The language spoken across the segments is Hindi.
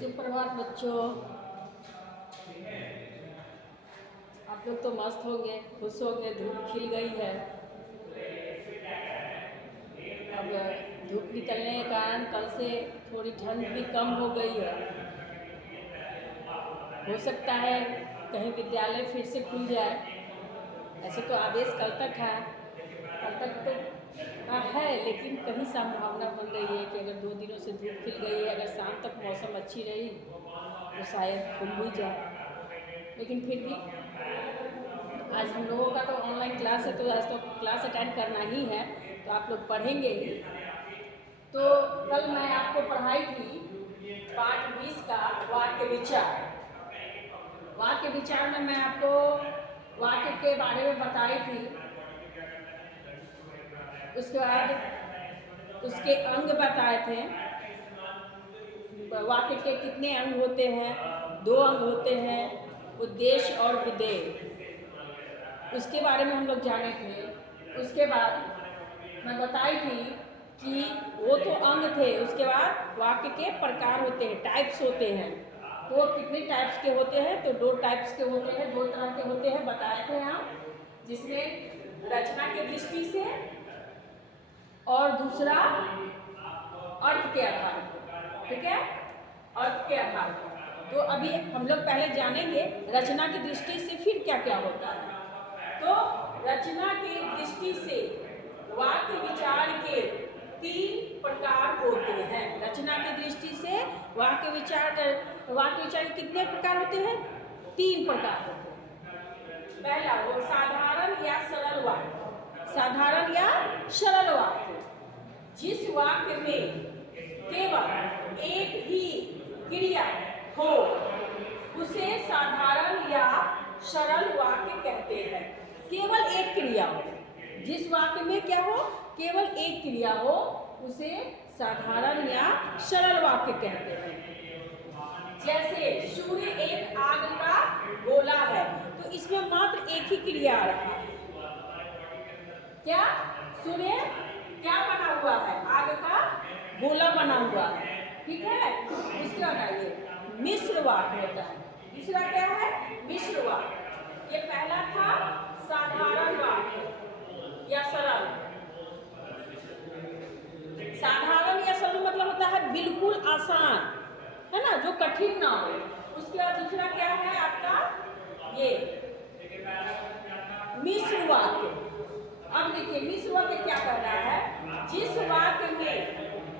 सुप्रभात बच्चों। आप लोग तो मस्त होंगे, खुश होंगे। धूप खिल गई है। अब धूप निकलने के कारण कल से थोड़ी ठंड भी कम हो गई है। हो सकता है कहीं विद्यालय फिर से खुल जाए। ऐसे तो आदेश कल तक है, कल तक तो है, लेकिन कहीं संभावना बन रही है कि अगर 2 दिनों से धूप खिल गई है, अगर शाम तक मौसम अच्छी रही तो शायद खुल भी जाए। लेकिन फिर भी आज हम लोगों का तो ऑनलाइन क्लास है, तो आज तो क्लास अटेंड करना ही है, तो आप लोग पढ़ेंगे ही। तो कल मैं आपको पढ़ाई थी पाठ 20 का वाक्य विचार। वाक्य विचार में मैं आपको वाक्य के बारे में बताई थी। उसके बाद उसके अंग बताए थे। वाक्य के कितने अंग होते हैं? 2 अंग होते हैं, उद्देश्य और विधेय। उसके बारे में हम लोग जाने थे। उसके बाद मैं बताई थी कि वो तो अंग थे। उसके बाद वाक्य के प्रकार होते हैं, टाइप्स होते हैं। तो कितने टाइप्स के होते हैं? तो 2 टाइप्स के होते हैं, 2 तरह के होते हैं, बताए थे हम। जिसमें रचना की दृष्टि से और दूसरा अर्थ के आधार पर। ठीक है, अर्थ के आधार पर। तो अभी हम लोग पहले जानेंगे रचना की दृष्टि से फिर क्या क्या होता है। तो रचना की दृष्टि से वाक्य विचार के 3 प्रकार होते हैं। रचना की दृष्टि से वाक्य विचार के कितने प्रकार होते हैं? 3 प्रकार होते हैं। पहला वो साधारण या सरल वाक्य। साधारण या सरल वाक्य, जिस वाक्य में केवल एक ही क्रिया हो उसे साधारण या सरल वाक्य कहते हैं। केवल एक क्रिया हो, जिस वाक्य में क्या हो? केवल एक क्रिया हो, उसे साधारण या सरल वाक्य कहते हैं। जैसे सूर्य एक आग का गोला है, तो इसमें मात्र एक ही क्रिया आ रहा है। क्या? सूर्य क्या बना हुआ है? आग का गोला बना हुआ है। ठीक है। उसके बाद आइए मिश्र वाक्य होता है। दूसरा क्या है? मिश्र वाक्य। ये पहला था साधारण वाक्य या सरल। साधारण या सरल मतलब होता है बिल्कुल आसान, है ना, जो कठिन ना हो। उसके बाद दूसरा क्या है आपका? ये मिश्र वाक्य। अब देखिए मिश्र वाक्य क्या कर रहा है? जिस वाक्य में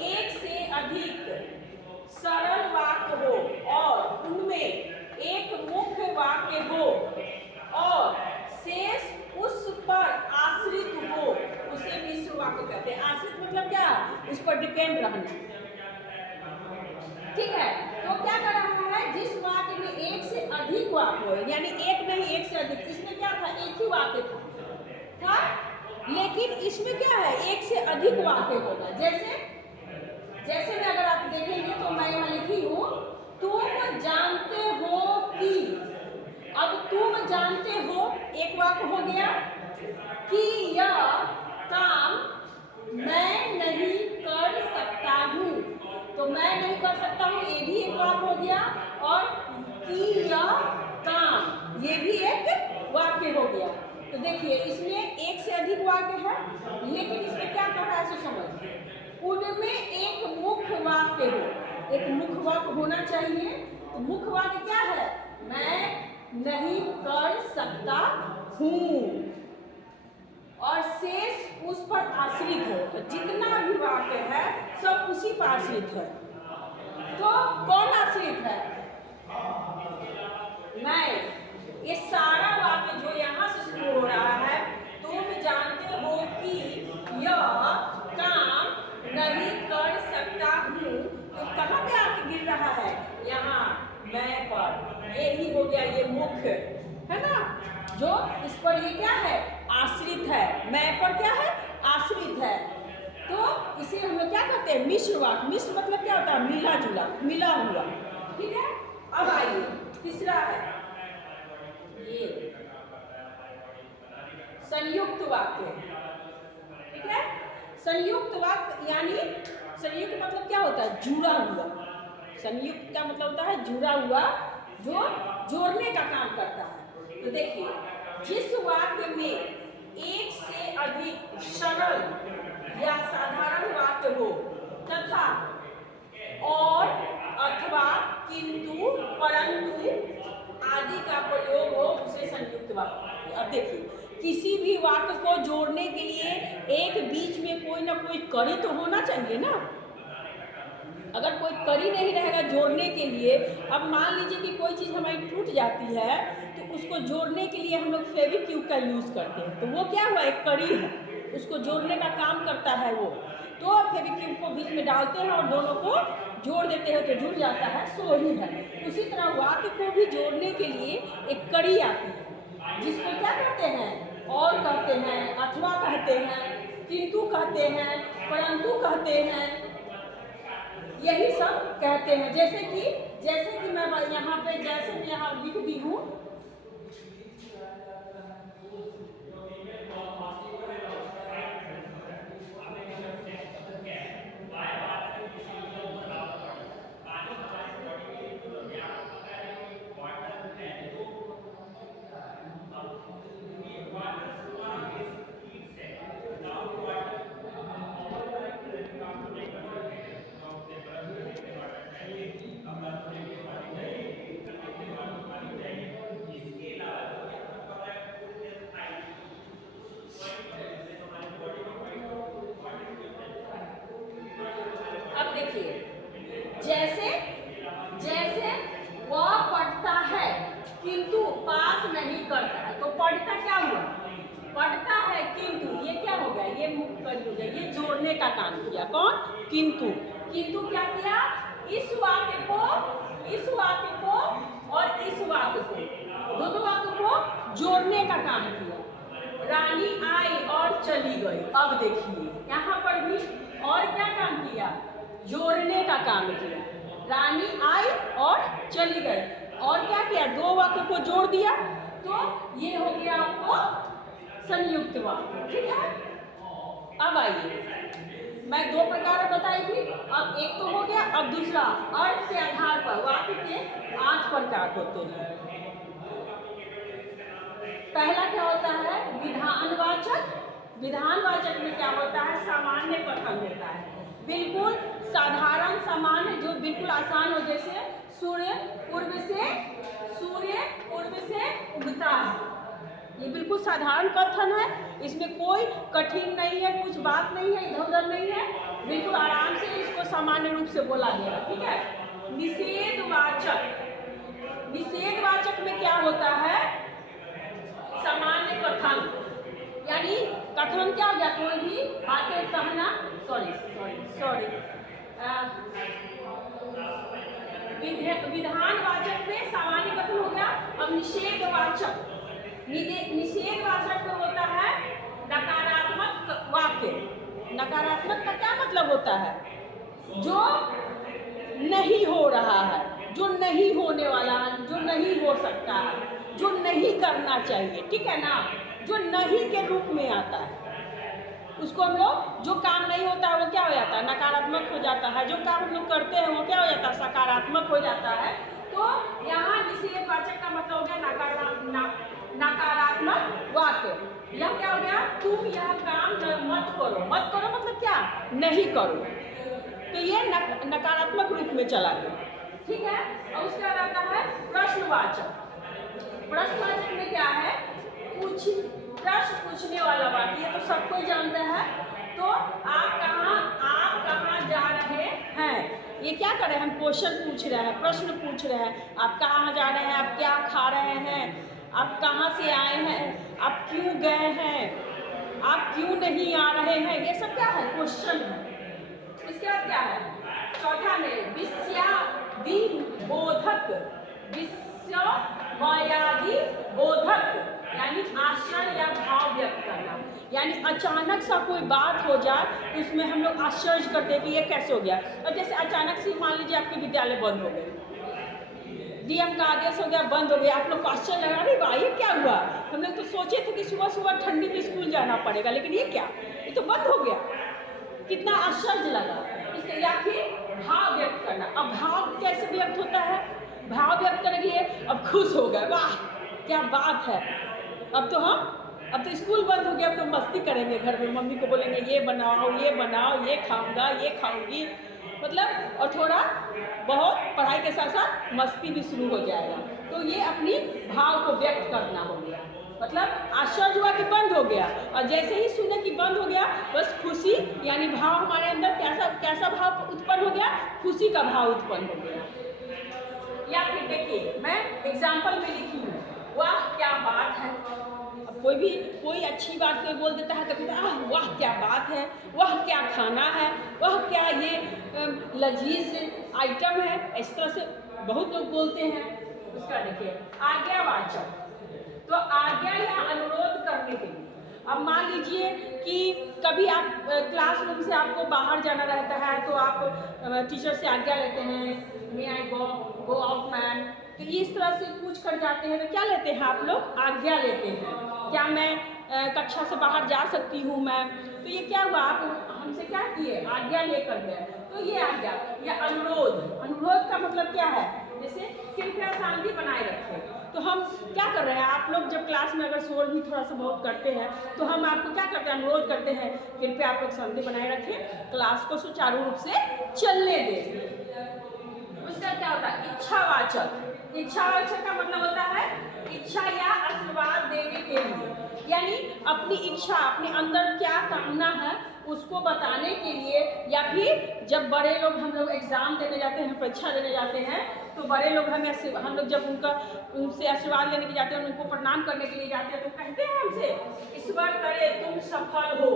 एक से अधिक सरल वाक्य हो और उनमें एक मुख्य वाक्य हो और शेष उस पर आश्रित हो, उसे मिश्र वाक्य कहते हैं। आश्रित मतलब क्या? उस पर डिपेंड रहना। ठीक है। तो क्या कर रहा है? जिस वाक्य में एक से अधिक वाक्य हो, यानी एक नहीं एक से अधिक। इसमें क्या था? एक ही वाक्य था, लेकिन इसमें क्या है? एक से अधिक वाक्य होगा। जैसे में अगर आप देखेंगे तो मैं यहाँ लिखी हूँ, तुम जानते हो कि। अब तुम जानते हो एक वाक्य हो गया कि यह काम मैं नहीं कर सकता हूँ, तो मैं नहीं कर सकता हूँ ये भी एक वाक्य हो गया, और कि यह काम ये भी एक वाक्य हो गया। तो देखिए इसमें एक से अधिक वाक्य है, लेकिन इसमें क्या कर रहा है सो समझिए। उनमें एक मुख्य वाक्य हो, एक मुख्य वाक्य होना चाहिए। तो मुख्य वाक्य क्या है? मैं नहीं कर सकता हूँ, और शेष उस पर आश्रित हो। जितना भी वाक्य है सब उसी पर आश्रित है। तो कौन आश्रित है? मैं। ये सारा वाक्य जो यहाँ से शुरू हो रहा है, तुम जानते हो कि यह काम नहीं कर सकता हूँ, तो कहाँ पे आके गिर रहा है? यहाँ मैं पर। ये ही हो गया ये मुख्य, है ना, जो इस पर ये क्या है? आश्रित है। मैं पर क्या है? आश्रित है। तो इसे हम लोग क्या कहते हैं? मिश्र वाक्य। मिश्र मतलब क्या होता है? मिला जुला, मिला हुआ। ठीक है। अब आइए तीसरा है ये संयुक्त वाक्य। ठीक है। संयुक्त वाक्य यानी संयुक्त मतलब क्या होता है? जुड़ा हुआ। संयुक्त का मतलब होता है जुड़ा हुआ, जो जोड़ने का काम करता है। तो देखिए, जिस वाक्य में एक से अधिक सरल या साधारण वाक्य हो तथा और, अथवा, किंतु, परंतु आदि का प्रयोग हो, उसे संयुक्त वाक्य। अब देखिए, किसी भी वाक्य को जोड़ने के लिए एक बीच में कोई ना कोई कड़ी तो होना चाहिए ना। अगर कोई कड़ी नहीं रहेगा जोड़ने के लिए, अब मान लीजिए कि कोई चीज़ हमारी टूट जाती है तो उसको जोड़ने के लिए हम लोग फेविक्विक का यूज़ करते हैं, तो वो क्या हुआ, एक कड़ी है, उसको जोड़ने का काम करता है वो। तो फेविक्विक को बीच में डालते हैं और दोनों को जोड़ देते हैं तो जुड़ जाता है, सो ही है। उसी तरह वाक्य को भी जोड़ने के लिए एक कड़ी आती है, जिसको क्या कहते हैं, और कहते हैं, अथवा कहते हैं, किंतु कहते हैं, परंतु कहते हैं, यही सब कहते हैं। जैसे कि मैं यहाँ पे जैसे मैं यहाँ लिख दी हूँ, जैसे जैसे वह पढ़ता है किंतु पास नहीं करता है, तो पढ़ता क्या हुआ, पढ़ता है किंतु, ये क्या हो गया, ये मुक्त कर हो गया, ये जोड़ने का काम किया कौन, किंतु। किंतु क्या किया, इस वाक्य को और इस वाक्य को, दोनों वाक्य को जोड़ने का काम किया। रानी आई और चली गई। अब देखिए यहाँ पर भी और क्या काम किया, जोड़ने का काम किया। रानी आई और चली गई, और क्या किया, दो वाक्य को जोड़ दिया, तो ये हो गया आपको संयुक्त वाक्य। ठीक है, अब आइए, मैं दो प्रकार बताई थी, अब एक तो हो गया, अब दूसरा, अर्थ के आधार पर वाक्य के 8 प्रकार होते हैं। पहला क्या होता है, विधानवाचक। विधानवाचक में क्या होता है, सामान्य कथन होता है, बिल्कुल साधारण सामान्य, जो बिल्कुल आसान हो, जैसे सूर्य पूर्व से उगता है, ये बिल्कुल साधारण कथन है, इसमें कोई कठिन नहीं है, कुछ बात नहीं है, इधर उधर नहीं है, बिल्कुल आराम से इसको सामान्य रूप से बोला गया। ठीक है, निषेधवाचक। निषेधवाचक में क्या होता है, सामान्य कथन, यानी कथन क्या हो गया, कोई भी बातें कहना, सॉरी विधानवाचक में सामान्य कथन हो गया। अब निषेधवाचक, निषेधवाचक में होता है नकारात्मक वाक्य। नकारात्मक का क्या मतलब होता है, जो नहीं हो रहा है, जो नहीं होने वाला है, जो नहीं हो सकता है, जो नहीं करना चाहिए, ठीक है ना, जो नहीं के रूप में आता है, उसको हम लोग, जो काम नहीं होता है वो क्या हो जाता है, नकारात्मक हो जाता है, जो काम हम लोग करते हैं वो क्या हो जाता है, सकारात्मक हो जाता है। तो यहाँ निषेधवाचक का मतलब हो गया नकारात्मक वाक्य। यह क्या हो गया, तुम यह काम मत करो। मत करो मतलब क्या, नहीं करो, तो ये नकारात्मक रूप में चला गया। ठीक है, और उसके बाद आता है प्रश्नवाचक। प्रश्नवाचक में क्या है, प्रश्न पूछने वाला वाक्य, तो सबको जानता है। तो आप कहाँ जा रहे हैं, ये क्या कर रहे हैं, हम क्वेश्चन पूछ रहे हैं, प्रश्न पूछ रहे हैं, आप कहाँ जा रहे हैं, आप क्या खा रहे हैं, आप कहाँ से आए हैं, आप क्यों गए हैं, आप क्यों नहीं आ रहे हैं, ये सब क्या है, क्वेश्चन है। इसके बाद क्या है, चौथा में विषयादि बोधक। विषयादि बोधक यानी आश्चर्य या भाव व्यक्त करना, यानी अचानक सा कोई बात हो जाए तो उसमें हम लोग आश्चर्य करते हैं कि ये कैसे हो गया। और जैसे अचानक से मान लीजिए आपके विद्यालय बंद हो गए, डीएम का आदेश हो गया, बंद हो गया, आप लोग को आश्चर्य लगा, अरे वाह ये क्या हुआ, हम लोग तो सोचे थे कि सुबह सुबह ठंडी में स्कूल जाना पड़ेगा, लेकिन ये क्या, ये तो बंद हो गया, कितना आश्चर्य लगा। इसके या फिर भाव व्यक्त करना। अब भाव कैसे व्यक्त होता है? भाव व्यक्त करने के लिए अब खुश हो गए, वाह क्या बात है, अब तो स्कूल बंद हो गया, अब तो मस्ती करेंगे घर में, मम्मी को बोलेंगे ये बनाओ, ये खाऊंगा, ये खाऊंगी, मतलब और थोड़ा बहुत पढ़ाई के साथ साथ मस्ती भी शुरू हो जाएगा। तो ये अपनी भाव को व्यक्त करना हो गया। मतलब आश्चर्य हुआ कि बंद हो गया, और जैसे ही सुने कि बंद हो गया, बस खुशी यानी भाव हमारे अंदर कैसा भाव उत्पन्न हो गया? खुशी का भाव उत्पन्न हो गया। या फिर देखिए मैं एग्जाम्पल में लिखी हूँ, वाह क्या बात है। अब कोई अच्छी बात कोई बोल देता है तो कहता है वाह क्या बात है, वाह क्या खाना है, वाह क्या ये लजीज आइटम है, इस तरह से बहुत लोग बोलते हैं। उसका देखिए आज्ञावाचक, तो आज्ञा या अनुरोध करने के लिए। अब मान लीजिए कि कभी आप क्लासरूम से आपको बाहर जाना रहता है, तो आप टीचर से आज्ञा लेते हैं, मे आई गो आउट मैम, तो इस तरह से पूछ कर जाते हैं, तो क्या लेते हैं आप लोग? आज्ञा लेते हैं। क्या मैं कक्षा से बाहर जा सकती हूँ मैम? तो ये क्या हुआ, आप हमसे क्या किए? आज्ञा लेकर गए। तो ये आज्ञा या अनुरोध का मतलब क्या है? जैसे कृपया शांति बनाए रखें। तो हम क्या कर रहे हैं, आप लोग जब क्लास में अगर शोर भी थोड़ा सा बहुत करते हैं, तो हम आपको क्या करते हैं? अनुरोध करते हैं, कृपया आप लोग शांति बनाए रखें, क्लास को सुचारू रूप से चलने दें। उसका क्या होता है? इच्छावाचक का मतलब होता है इच्छा या आशीर्वाद देने के लिए, यानी अपनी इच्छा, अपने अंदर क्या कामना है उसको बताने के लिए। या फिर जब बड़े लोग, हम लोग एग्जाम देने जाते हैं, परीक्षा देने जाते हैं, तो बड़े लोग हम लोग जब उनसे आशीर्वाद लेने के जाते हैं, उनको प्रणाम करने के लिए जाते हैं, तो कहते हैं हमसे ईश्वर करे तुम सफल हो।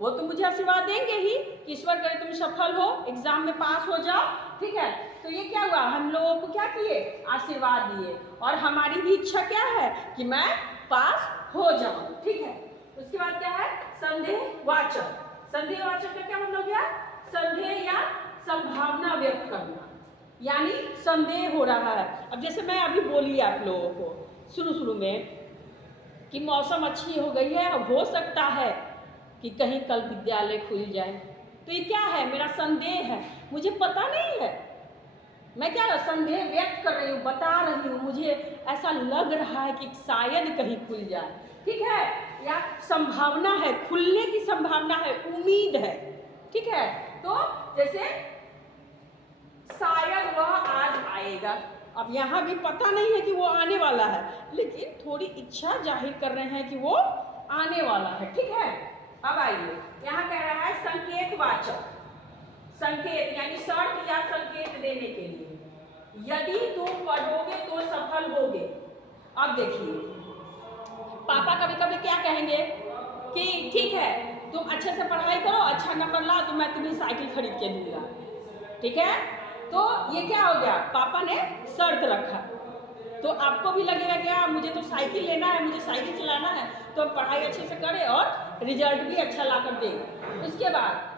वो तो मुझे आशीर्वाद देंगे ही कि ईश्वर करे तुम सफल हो, एग्जाम में पास हो जाओ, ठीक है। तो ये क्या हुआ, हम लोगों को क्या किए? आशीर्वाद दिए, और हमारी भी इच्छा क्या है कि मैं पास हो जाऊं, ठीक है। उसके बाद क्या है? संदेहवाचक का क्या मतलब गया? संदेह या संभावना व्यक्त करना, यानी संदेह हो रहा है। अब जैसे मैं अभी बोली आप लोगों को शुरू में कि मौसम अच्छी हो गई है, अब हो सकता है कि कहीं कल विद्यालय खुल जाए, तो ये क्या है? मेरा संदेह है, मुझे पता नहीं है, मैं क्या संदेह व्यक्त कर रही हूँ, बता रही हूँ, मुझे ऐसा लग रहा है कि शायद कहीं खुल जाए, ठीक है। या संभावना है, खुलने की संभावना है, उम्मीद है, ठीक है। तो जैसे शायद वह आज आएगा, अब यहाँ भी पता नहीं है कि वो आने वाला है, लेकिन थोड़ी इच्छा जाहिर कर रहे हैं कि वो आने वाला है, ठीक है। अब आइए, यहाँ कह रहा है संकेतवाचक, संकेत यानी शर्त या संकेत देने के लिए। यदि तुम पढ़ोगे तो सफल होगे। अब देखिए, पापा कभी कभी क्या कहेंगे कि ठीक है तुम अच्छे से पढ़ाई करो, अच्छा नंबर लाओ तो मैं तुम्हें साइकिल खरीद के दूंगा, ठीक है। तो ये क्या हो गया? पापा ने शर्त रखा, तो आपको भी लगेगा कि हाँ मुझे तो साइकिल लेना है, मुझे साइकिल चलाना है, तो हम पढ़ाई अच्छे से करें और रिजल्ट भी अच्छा ला कर दें। उसके बाद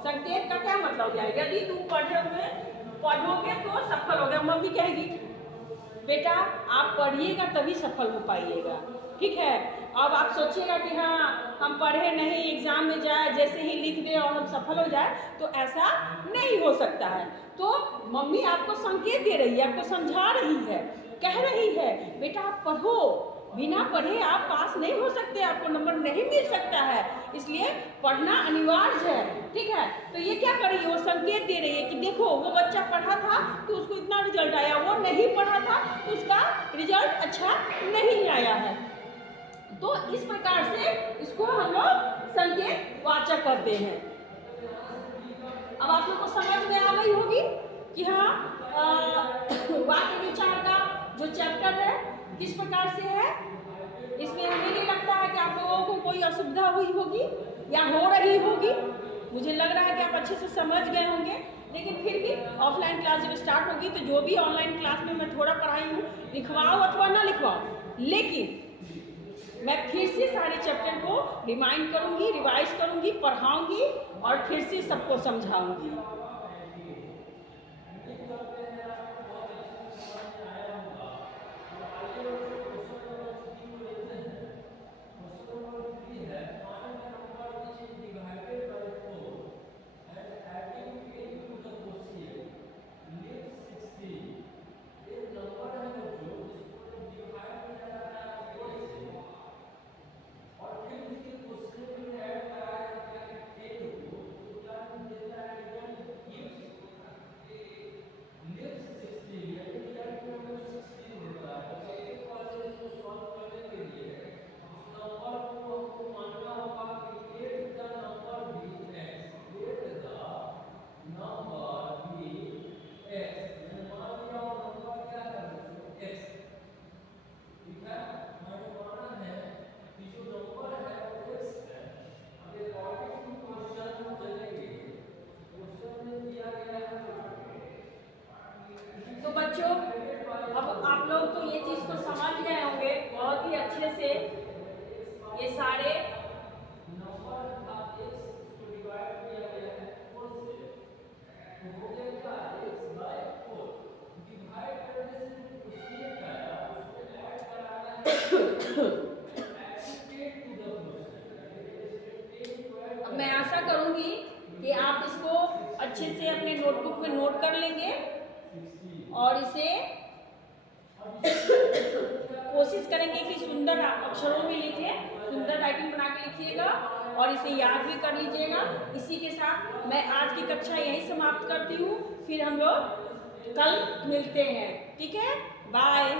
संकेत का क्या मतलब है? यदि तुम पढ़ोगे तो सफल होगा। मम्मी कहेगी बेटा आप पढ़िएगा तभी सफल हो पाइएगा, ठीक है। अब आप सोचिएगा कि हाँ हम पढ़े नहीं, एग्जाम में जाए, जैसे ही लिख दे और हम सफल हो जाए, तो ऐसा नहीं हो सकता है। तो मम्मी आपको संकेत दे रही है, आपको समझा रही है, कह रही है बेटा आप पढ़ो, बिना पढ़े आप पास नहीं हो सकते, आपको नंबर नहीं मिल सकता है, इसलिए पढ़ना अनिवार्य है, ठीक है। तो ये क्या कर रही है? वो संकेत दे रही है कि देखो वो बच्चा पढ़ा था तो उसको इतना रिजल्ट आया, वो नहीं पढ़ा था तो उसका रिजल्ट अच्छा नहीं आया है। तो इस प्रकार से इसको हम लोग संकेत वाचक करते हैं। अब आप लोग को समझ में आ गई होगी कि हाँ वाक्य विचार का जो चैप्टर है किस प्रकार से है। इसमें हमें नहीं लगता है कि आप लोगों को कोई असुविधा हुई होगी या हो रही होगी। मुझे लग रहा है कि आप अच्छे से समझ गए होंगे, लेकिन फिर भी ऑफलाइन क्लास जब स्टार्ट होगी तो जो भी ऑनलाइन क्लास में मैं थोड़ा पढ़ाई हूँ, लिखवाओ अथवा ना लिखवाओ, लेकिन मैं फिर से सारे चैप्टर को रिमाइंड करूँगी, रिवाइज करूँगी, पढ़ाऊँगी और फिर से सबको समझाऊँगी। चीज़ को समझ गए होंगे बहुत ही अच्छे से। ये सारे अब मैं आशा करूंगी कि आप इसको अच्छे से अपने नोटबुक में नोट कर लेंगे और इसे कोशिश करेंगे कि सुंदर अक्षरों में लिखें, सुंदर राइटिंग बना के लिखिएगा और इसे याद भी कर लीजिएगा। इसी के साथ मैं आज की कक्षा यहीं समाप्त करती हूँ, फिर हम लोग कल मिलते हैं। ठीक है, बाय।